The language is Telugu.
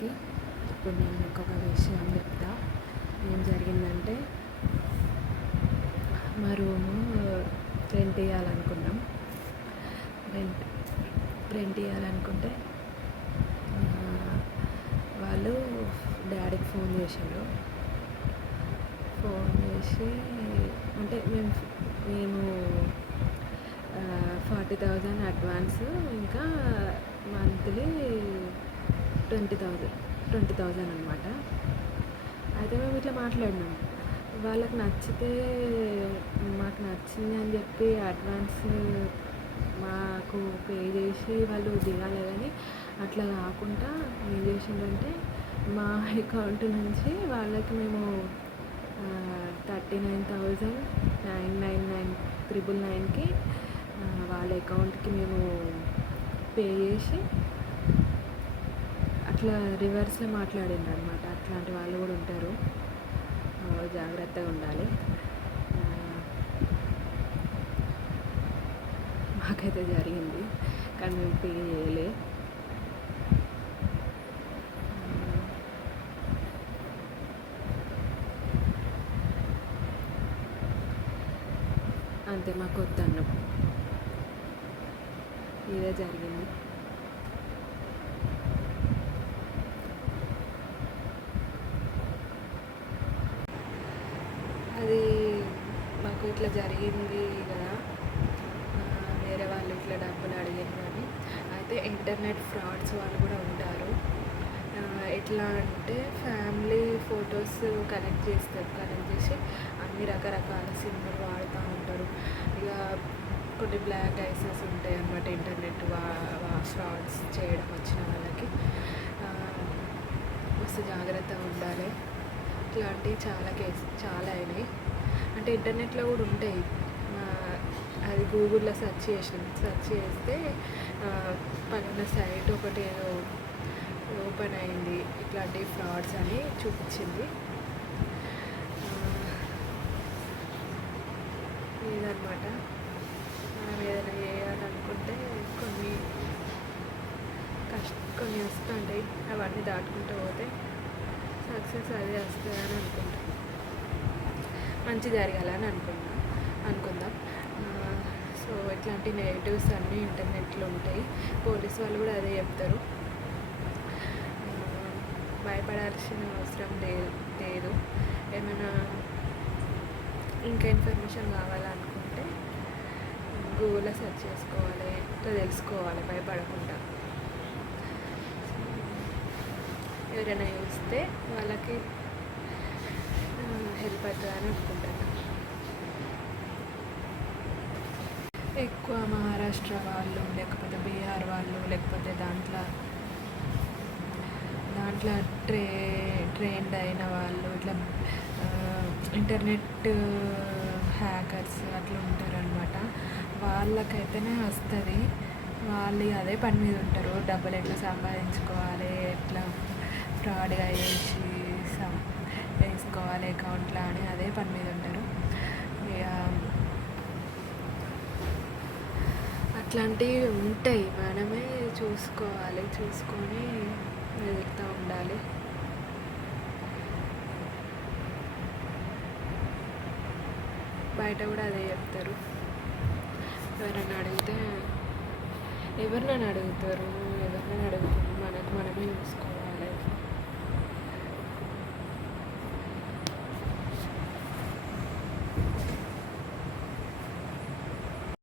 అందరికీ. ఇప్పుడు నేను మీకు ఒక విషయం చెప్తా. ఏం జరిగిందంటే, మా రూము రెంట్ ఇవ్వాలనుకున్నాం. రెంట్ ఇవ్వాలనుకుంటే వాళ్ళు డాడీకి ఫోన్ చేశారు. ఫోన్ చేసి అంటే మేము 40,000 అడ్వాన్స్, ఇంకా మంత్లీ 20,000 అనమాట. అయితే మేము ఇట్లా మాట్లాడినాం. వాళ్ళకి నచ్చితే మాకు నచ్చింది అని చెప్పి అడ్వాన్స్ మాకు పే చేసి వాళ్ళు దిగాలి, కానీ అట్లా కాకుండా ఏం చేసిందంటే మా అకౌంట్ నుంచి వాళ్ళకి మేము 39,999 వాళ్ళ అకౌంట్కి మేము పే చేసి అట్లా రివర్స్లో మాట్లాడిండ్రు అనమాట. అట్లాంటి వాళ్ళు కూడా ఉంటారు, జాగ్రత్తగా ఉండాలి. మాకైతే జరిగింది, కానీ మేము పే చేయలే. అంతే, మాకు వద్దన్నాం. ఇదే జరిగింది. అది మాకు ఇట్లా జరిగింది కదా, వేరే వాళ్ళు ఇట్లా డబ్బులు అడిగారు. కానీ అయితే ఇంటర్నెట్ ఫ్రాడ్స్ వాళ్ళు కూడా ఉంటారు. ఎట్లా అంటే ఫ్యామిలీ ఫొటోస్ కనెక్ట్ చేసి అన్ని రకరకాల సిమ్లు వాడుతూ ఉంటారు. ఇక కొన్ని బ్లాక్ ఐసెస్ ఉంటాయి అన్నమాట ఇంటర్నెట్ ఫ్రాడ్స్ చేయడం వచ్చిన వాళ్ళకి. మస్తు జాగ్రత్తగా ఉండాలి. ఇట్లాంటివి చాలా అయినాయి. అంటే ఇంటర్నెట్లో కూడా ఉంటాయి. అది గూగుల్లో సెర్చ్ చేస్తే పలానా సైట్ ఒకటి ఏదో ఓపెన్ అయింది, ఇట్లాంటి ఫ్రాడ్స్ అని చూపించింది. ఇదన్నమాట. మనం ఏదైనా చేయాలనుకుంటే కొన్ని వస్తుంటాయి, అవన్నీ దాటుకుంటూ పోతే సక్సెస్ అదే వస్తుందని అనుకుంటాం. మంచి జరగాలని అనుకుందాం. సో ఇట్లాంటి నెగిటివ్స్ అన్నీ ఇంటర్నెట్లో ఉంటాయి. పోలీస్ వాళ్ళు కూడా అదే చెప్తారు. భయపడాల్సిన అవసరం లేదు. ఏమైనా ఇంకా ఇన్ఫర్మేషన్ కావాలనుకుంటే గూగుల్లో సెర్చ్ చేసుకోవాలి, ఇట్లా తెలుసుకోవాలి భయపడకుండా. ఎవరైనా చూస్తే వాళ్ళకి హెల్ప్ అవుతుందని అనుకుంటాను. ఎక్కువ మహారాష్ట్ర వాళ్ళు, లేకపోతే బీహార్ వాళ్ళు, లేకపోతే దాంట్లో ట్రైన్డ్ అయిన వాళ్ళు, ఇట్లా ఇంటర్నెట్ హ్యాకర్స్ అట్లా ఉంటారనమాట. వాళ్ళకైతేనే వస్తుంది. వాళ్ళు అదే పని మీద ఉంటారు. డబ్బులు ఎట్లా సంపాదించుకోవాలి, ఎట్లా ఫ్రాడ్గా వేసుకోవాలి అకౌంట్లో అని అదే పని మీద ఉంటారు. అట్లాంటివి ఉంటాయి. మనమే చూసుకొని వెళ్తూ ఉండాలి. బయట కూడా అదే చెప్తారు. ఎవరినైనా అడుగుతారు, ఎవరినైనా అడుగుతారు.